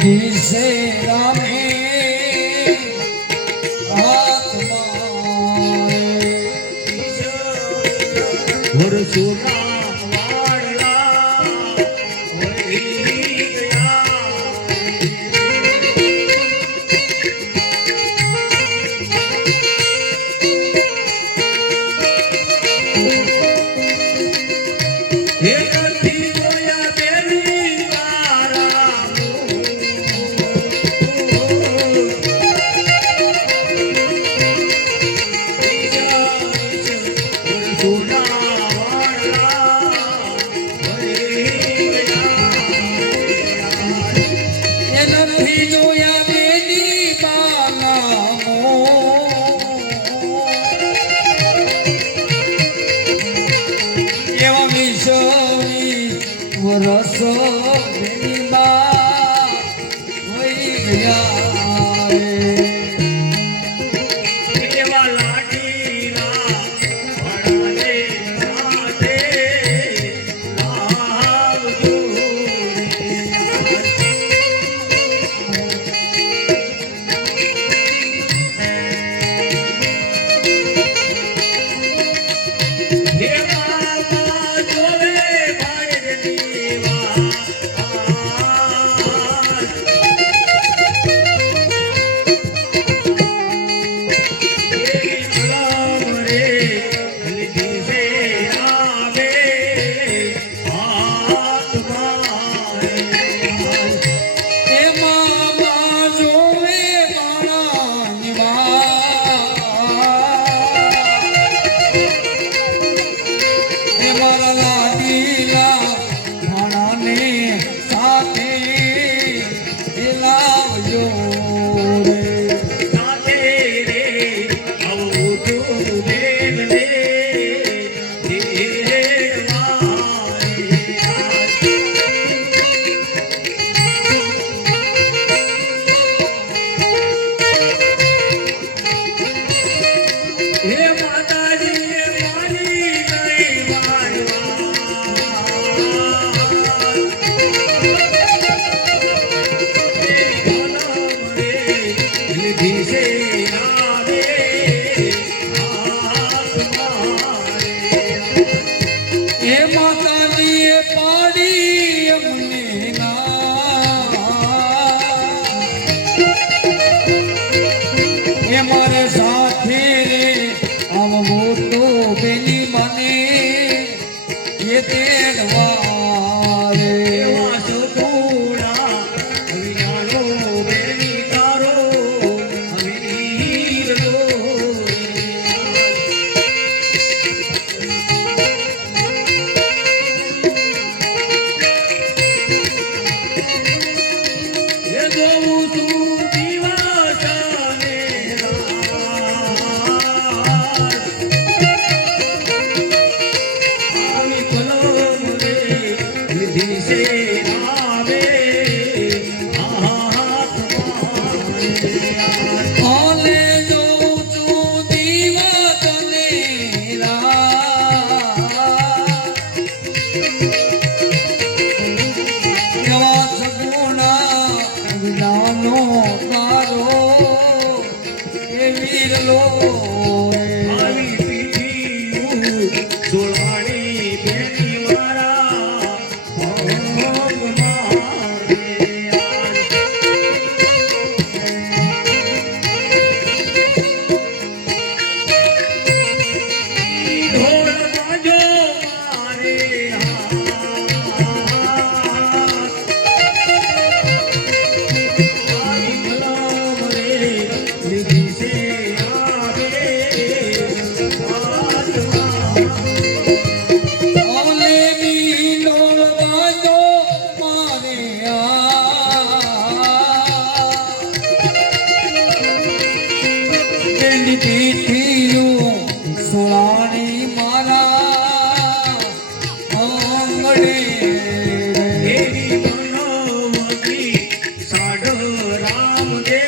લીધી છે રામે હાથમાં વરસોના વરસ બેની બા હોઈ ગયા એવા લાઠીના ભણાને સાથે લાવજો મારે સાથે રે આમ મોટો બેની મને એ તેડવા રે વાસો થોડા વિનાનો બેની તારો હમીર લો એ જોઉં છું સુરાણી મારા આંગણે સાઢ રામ દે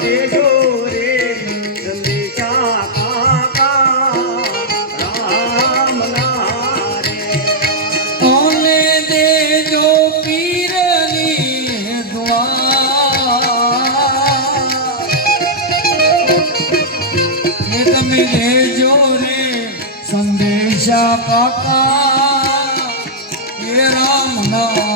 દેજો રે સંદેશા કાકા રામના રે ઓને દેજો પીરની દ્વાર એ તમે લેજો રે સંદેશા કાકા એ રામના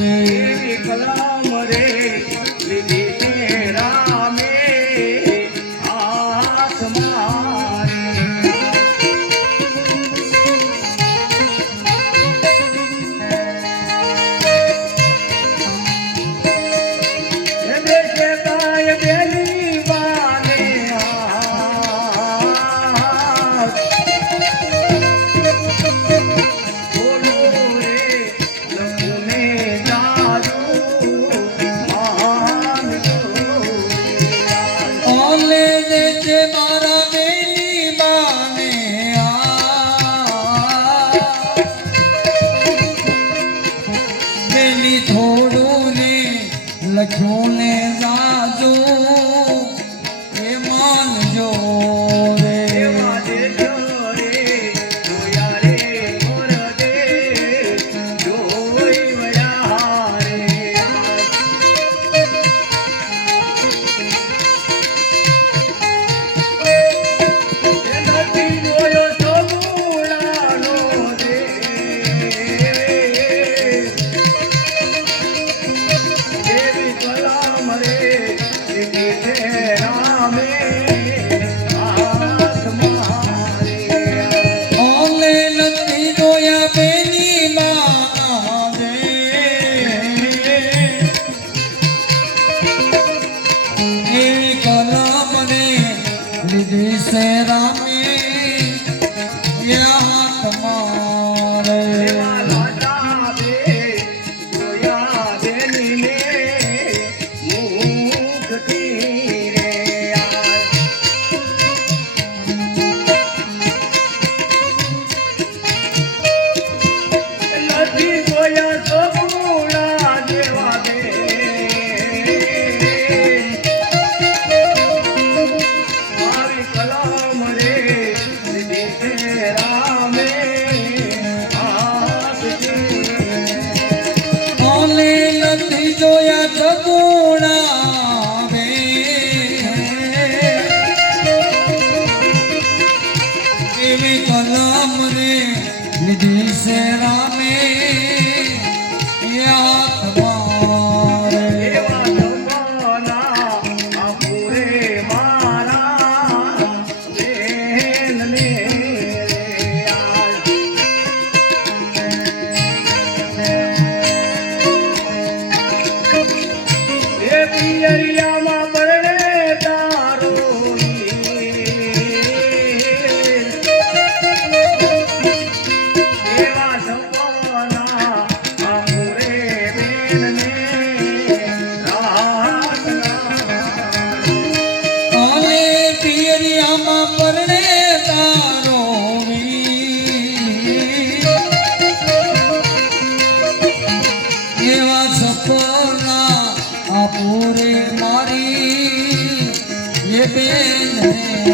રે એવી કલમ રે લીધી છે રામે હાથમાં રે એ દેશે કાય બેની બાને હાથ બોલો રે લખુને જાજુ મહાન જોયા ઓલે દેજે મારા બેની બાને બેની થોડું ને લખ્યું ને જાજુ એ માનજો રે એવા દેજો રે જોયા રે મોર દે જોઈ વયા રે એ નથી જોયો સગુણાનો દે દેવી કલમ રે લીધી છે રામે હાથમાં રે ઓલે નથી જોયા બેની બાને એ કલમ ને લીધી છે રામે એ હાથમાં રે એવા લાડા દે જોયા બેનીને મુખથી રે યાર નથી જોયા સગુણા જેવા દે મારી કલમ રે લીધી છે રામે હાથથી ઓલે નથી જોયા સગુણા બે એવી કલમ રે લીધી છે રામે એ હાથમાં રે એવા જમાના આપુરે મારા બેનને રે યાર એ પિયરિયામાં પરણે તારો એવા જમાના આપુરે બેનને રાતના ઓલે પિયરિયામાં પરણે તારો વીર. એવા સપના આપુરે મારી એ બેન